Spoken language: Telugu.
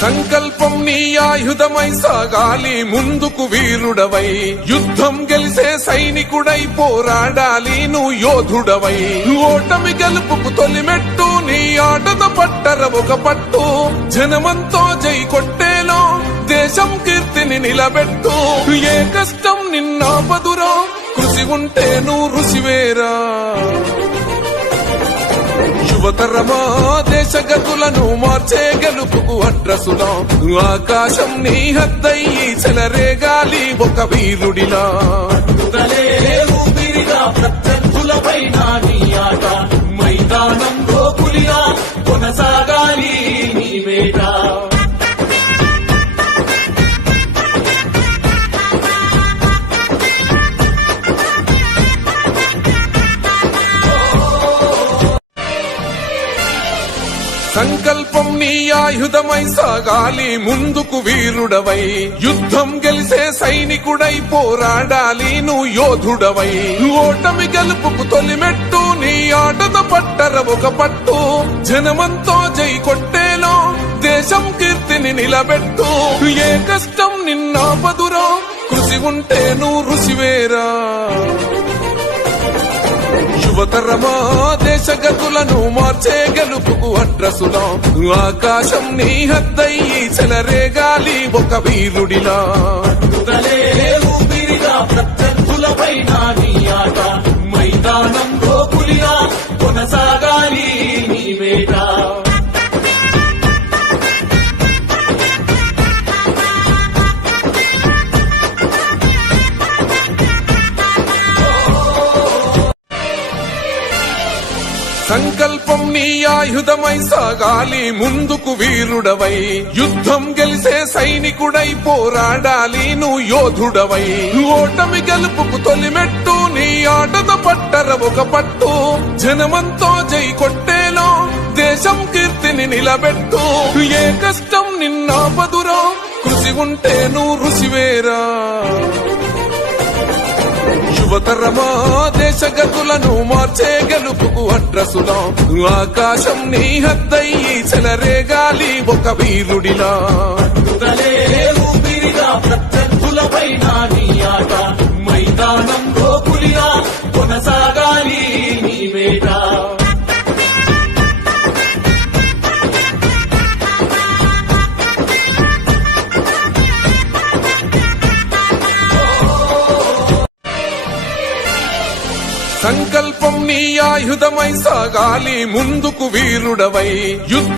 సంకల్పం నీ ఆయుధమై సాగాలి ముందుకు వీరుడవై, యుద్ధం గెలిసే సైనికుడై పోరాడాలి నువ్వు యోధుడవై. ఓటమి గెలుపుకు తొలిమెట్టు నీ ఆటద పట్టర ఒక పట్టు, జనమంతో జై కొట్టేలో దేశం కీర్తిని నిలబెట్టు. ఏ కష్టం నిన్నాపదురో కృషి ఉంటే నువ్వు రుసివేరా. యువతరమా దేశ గతులను మార్చే గెలుపుకు అడ్రసులా, ఆకాశం నీ హద్దయ్యి చెలరేగాలి ఒక వీరుడిలా. ప్రత్యర్థులపైన నీ ఆట మైదానంలో పులిలా కొనసాగాలి నీ వేట. సంకల్పం నీ ఆయుధమై సాగాలి ముందుకు వీరుడవై, యుద్ధం గెలిసే సైనికుడై పోరాడాలి నువ్వు యోధుడవై. ఓటమి గెలుపుకు తొలిమెట్టు నీ ఆటద పట్టర ఒక పట్టు, జనమంతో జై కొట్టేలో దేశం కీర్తిని నిలబెట్టు. ఏ కష్టం నిన్నాపదురో కృషి ఉంటే నువ్వు రుసివేరా. యువతరమా దేశ గతులను మార్చే గెలుపుకు అడ్రసులా, ఆకాశం నీ హద్దయ్యి చెలరేగాలి ఒక వీరుడిలా. ప్రత్యర్థులపైన నీ ఆట మైదానంలో పులిలా కొనసాగాలి నీ వేట. సంకల్పం నీ ఆయుధమై సాగాలి ముందుకు వీరుడవై, యుద్ధం గెలిసే సైనికుడై పోరాడాలి నువ్వు యోధుడవై. ఓటమి గెలుపుకు తొలిమెట్టు నీ ఆటద పట్టర ఒక పట్టు, జనమంతో జై కొట్టేలో దేశం కీర్తిని నిలబెట్టు. ఏ కష్టం నిన్నాపదురో కృషి ఉంటే నువ్వు రుసివేరా. యువతరమా దేశ గతులను మార్చే గెలుపుకు అడ్రసులా, ఆకాశం నీ హద్దయ్యి చెలరేగాలి ఒక వీరుడిలా. ప్రత్యర్థులపైన నీ ఆట మైదానంలో పులిలా కొనసాగాలి నీ వేట. సంకల్పం నీ ఆయుధమై సాగాలి ముందుకు వీరుడవై, యుద్ధం